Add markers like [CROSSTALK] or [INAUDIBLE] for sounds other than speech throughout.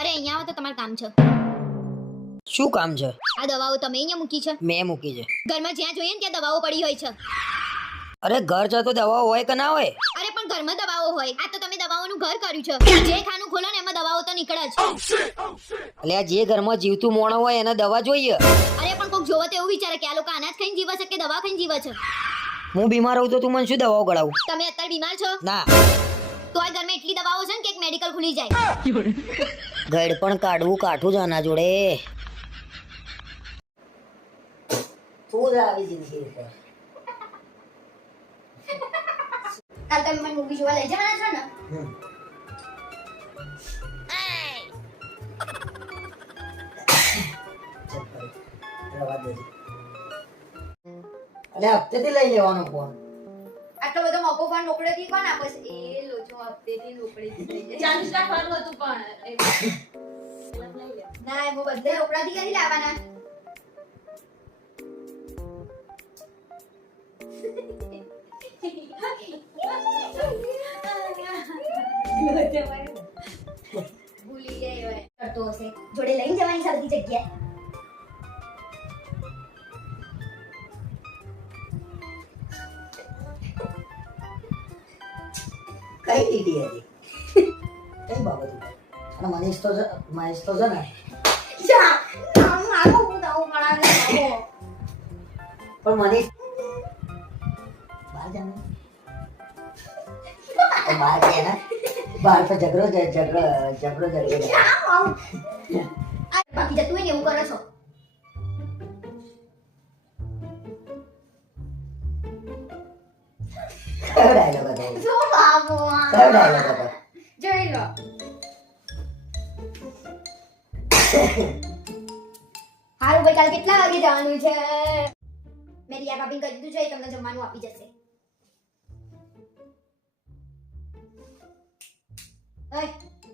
અરે અહીંયા આવો તો તમારું કામ છે. શું કામ છે? આ દવાઓ તમે અહીંયા મૂકી છે. મેં મૂકી છે. ઘરમાં જ્યાં જોઈએ ને ત્યાં દવાઓ પડી હોય છે. અરે ઘર છે તો દવાઓ હોય કે ના હોય? અરે પણ ઘરમાં દવાઓ હોય. આ તો તમે દવાઓનું ઘર કર્યું છે. જે ખાનું ખોલો ને એમાં દવાઓ તો નીકળે જ. એટલે આ જે ઘરમાં જીવતું મોણ હોય એને દવા જોઈએ. અરે પણ કોક જોવે તો એવું વિચારે કે આ લોકો અનાજ ખાઈને જીવે છે કે દવા ખાઈને જીવે છે? હું બીમાર હોઉં તો તું મને શું દવાઓ ગળાવું? તમે અત્યારે બીમાર છો? ના. તો આ ઘરમાં એટલી દવાઓ છે ને કે એક મેડિકલ ખુલી જાય. [LAUGHS] ગળ પણ કાઢવું કાઠું જ આના જોડે. શું આવી જિંદગી ઉપર. કાલ તમે મને મૂવી જોવા લઈ જવાના છો ને? હમ. ચલ ભાઈ, રવા દેજે. અલે હપ્તેથી લઈ લેવાનો ફોન આટલો બધો મોકો ફોન રોકડેથી કોણ આપે છે? એ હપ્તેથી રોકડેથી લઈ ચાલીસ રાખવાનું હતું પણ ના એમાં બધે રોકડાથી ક્યાંથી લાવવાના? ભૂલી કરતો હશે. જોડે લઈને જવાની બધી જગ્યાએ. કઈ લીધી હતી કઈ બાબત અને મનીષ તો મહેશ તો છે ને. પણ મનીષ બહાર જાને બહાર જાય ને? બહાર તો ઝઘડો ઝઘડો ઝઘડો ઝઘડો આ બાકી જતું હોય ને એવું કરો છો. કયો ડાયલોગ હતો શું બાબુ કયો ડાયલોગ હતો જોઈ લો હારું ભાઈ કાલ કેટલા વાગે જવાનું છે મેં રિયા ભાભીને કહી દીધું છે એ તમને જમવાનું આપી જશે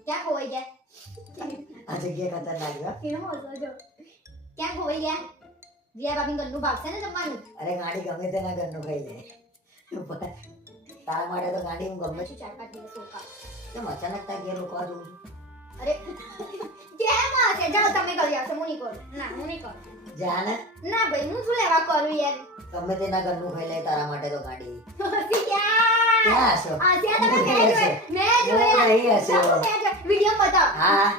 ક્યાં ખોવાઈ ગયા આ જગ્યા ખતરનાક છે કેમ હસો જો ક્યાં ખોવાઈ ગયા રિયા ભાભીને ઘરનું ભાવશે ને જમવાનું અરે ગાડી ગમે તેના ઘરનું ખાઈ લે તારા માટે તો ગાડી હું ગમે પછી ચાર પાંચ દિવસ રોકા કેમ. અચાનક તા ઘેર રોકવા જવું છું અરે કેમ હશે જાઓ તમે કરી આવશો હું નહીં કરું. ના હું નહીં કરું. જાને? ના ભાઈ હું શું લેવા કરું યાર? તમે તેના ઘરનું ખાઈ લે તારા માટે તો ગાડી. ક્યાં હશો? આ ત્યાં તમે મેં જોયા મેં જોયા. વીડિયો બતાવો હા.